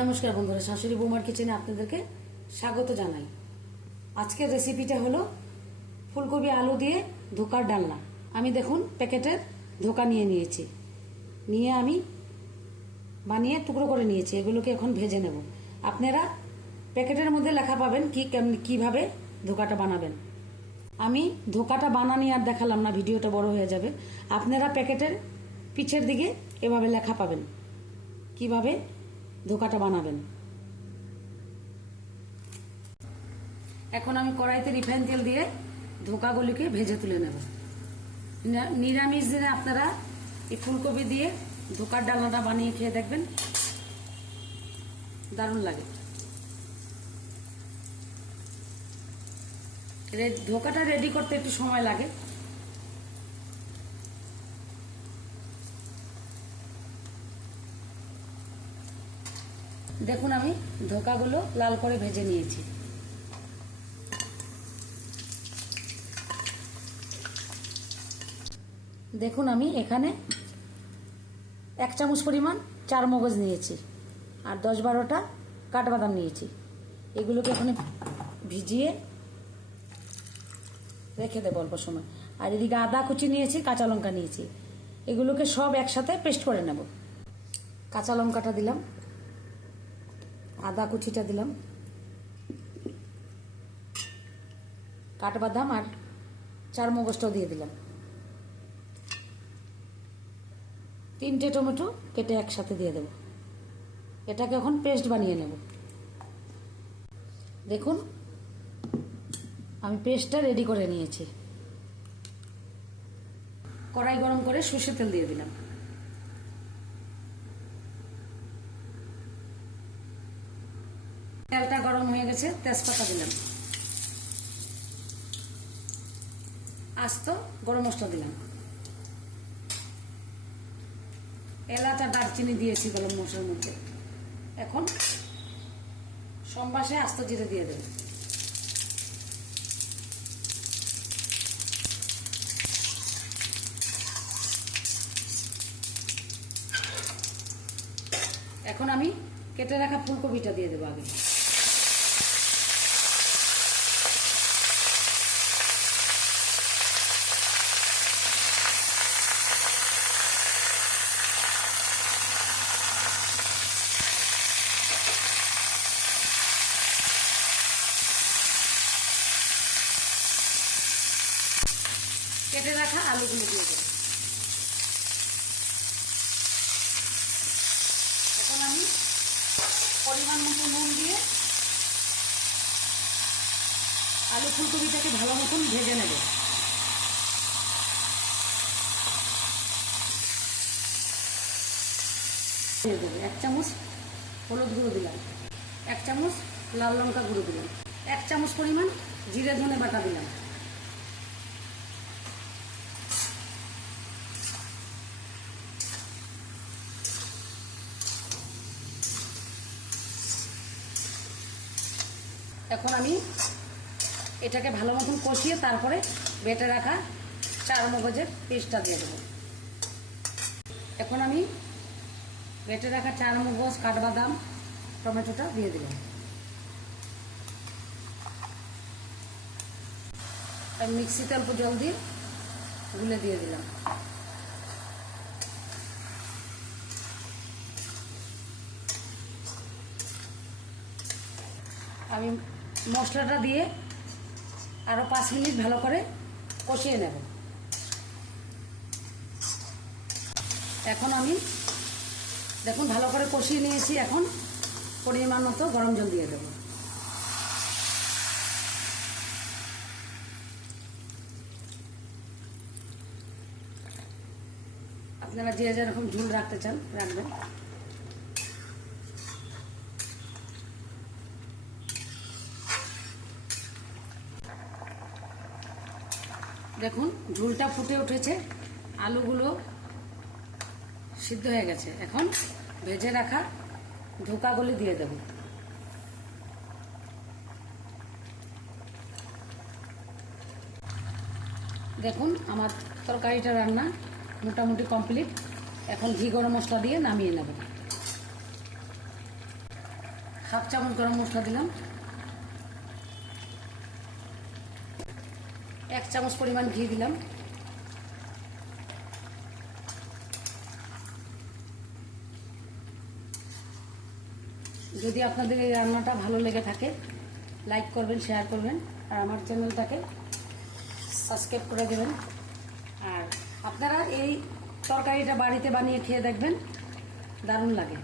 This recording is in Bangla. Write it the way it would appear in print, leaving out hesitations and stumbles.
নমস্কার বন্ধুরা, শাশুড়ি বৌমার কিচেনে আপনাদেরকে স্বাগত জানাই। আজকের রেসিপিটা হলো ফুলকপি আলু দিয়ে ধোকার ডালনা। আমি দেখুন প্যাকেটের ধোকা নিয়েছি, নিয়ে আমি বানিয়ে টুকরো করে নিয়েছি। এগুলোকে এখন ভেজে নেব। আপনারা প্যাকেটের মধ্যে লেখা পাবেন কিভাবে ধোকাটা বানাবেন। আমি ধোকাটা বানানি আর দেখালাম না, ভিডিওটা বড় হয়ে যাবে। আপনারা প্যাকেটের পিছের দিকে এভাবে লেখা পাবেন কিভাবে ধোকাটা বানাবেন। এখন আমি কড়াইতে রিফাইন তেল দিয়ে ধোকাগুলিকে ভেজে তুলে নেব। নিরামিষ দিনে আপনারা এই ফুলকপি দিয়ে ধোকার ডালনাটা বানিয়ে খেয়ে দেখবেন, দারুণ লাগে। ধোকাটা রেডি করতে একটু সময় লাগে। দেখুন আমি ধোকাগুলো লাল করে ভেজে নিয়েছি। দেখুন আমি এখানে 1 চামচ পরিমাণ চার মগজ নিয়েছি আর 10-12টা কাঠবাদাম নিয়েছি। এগুলোকে এখানে ভিজিয়ে রেখে দেবো অল্প সময়। আর এদিকে আদা কুচি নিয়েছি, কাঁচা লঙ্কা নিয়েছি। এগুলোকে সব একসাথে পেস্ট করে নেব। কাঁচা লঙ্কাটা দিলাম, আদা কুচিটা দিলাম, কাঠবাদাম আর চার মগজটাও দিয়ে দিলাম। 3টে টমেটো কেটে একসাথে দিয়ে দেব। এটাকে এখন পেস্ট বানিয়ে নেব। দেখুন আমি পেস্টটা রেডি করে নিয়েছি। কড়াই গরম করে সরষের তেল দিয়ে দিলাম। তেলটা গরম হয়ে গেছে, তেজপাতা দিলাম, আস্ত গরম মশলা দিলাম, এলাচ আর দারচিনি দিয়েছি গরম মশলার মধ্যে। এখন সম্বাসে আস্ত জিরে দিয়ে দেব। এখন আমি কেটে রাখা ফুলকপিটা দিয়ে দেবো আগে। কেটে রাখা আলুগুলো দিয়ে দেবো। এখন আমি পরিমাণ মতো নুন দিয়ে আলু ফুলকপিটাকে ভালো মতন ভেজে নেব। দিয়ে দেবো 1 চামচ হলুদ গুঁড়ো দিলাম, 1 চামচ লাল লঙ্কা গুঁড়ো দিলাম, 1 চামচ পরিমাণ জিরে ধনে বাটা দিলাম। এখন আমি এটাকে ভালো মতন কষিয়ে তারপরে বেটে রাখা চার মগজের পেস্টটা দিয়ে দেবো। এখন আমি বেটে রাখা চার মগজ, কাঠবাদাম, টমেটোটা দিয়ে দিলাম। মিক্সিতে অল্প জল দিয়ে গুলে দিয়ে দিলাম। আমি মশলাটা দিয়ে আরো 5 মিনিট ভালো করে কষিয়ে নেব। এখন আমি দেখুন ভালো করে কষিয়ে নিয়েছি। এখন পরিমাণ মতো গরম জল দিয়ে দেব। আপনারা যে যেরকম ঝোল রাখতে চান রাখবেন। দেখুন ঝোলটা ফুটে উঠেছে, আলুগুলো সিদ্ধ হয়ে গেছে। এখন ভেজে রাখা ধোকাগুলি দিয়ে দেব। দেখুন আমার তরকারিটা রান্না মোটামুটি কমপ্লিট। এখন ঘি গরম মশলা দিয়ে নামিয়ে নেব। হাফ চামচ গরম মশলা দিলাম, 1 চামচ পরিমাণ ঘি দিলাম, যদি আপনাদের এই রান্নাটা ভালো লেগে থাকে লাইক করবেন, শেয়ার করবেন, আর আমার চ্যানেলটাকে সাবস্ক্রাইব করে দেবেন। আর আপনারা এই তরকারিটা বাড়িতে বানিয়ে খেয়ে দেখবেন, দারুণ লাগে।